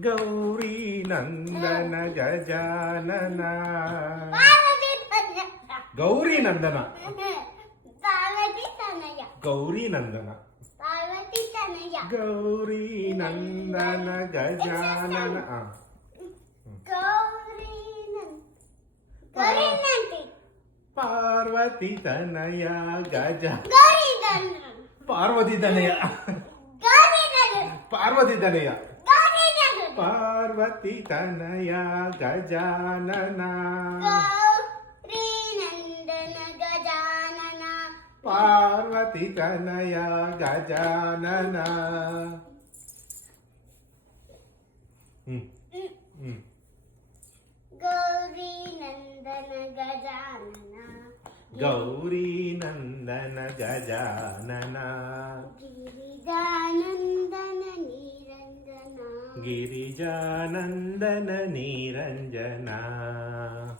Gauri Nandana Gajanana. Gauri Nandana. Gauri Nandana. Gauri Nandana Gajanana. Parvati ತನಯ Gaja. Parvati ತನಯ. Parvati ತನಯ. Parvati ತನಯ Gajanana. Parvati ತನಯ Gajanana. Gauri Nandana Gajanana. Gauri Nandana Gajanana. ಗಿರಿಜಾನಂದನ Niranjana. ಗಿರಿಜಾನಂದನ Niranjana.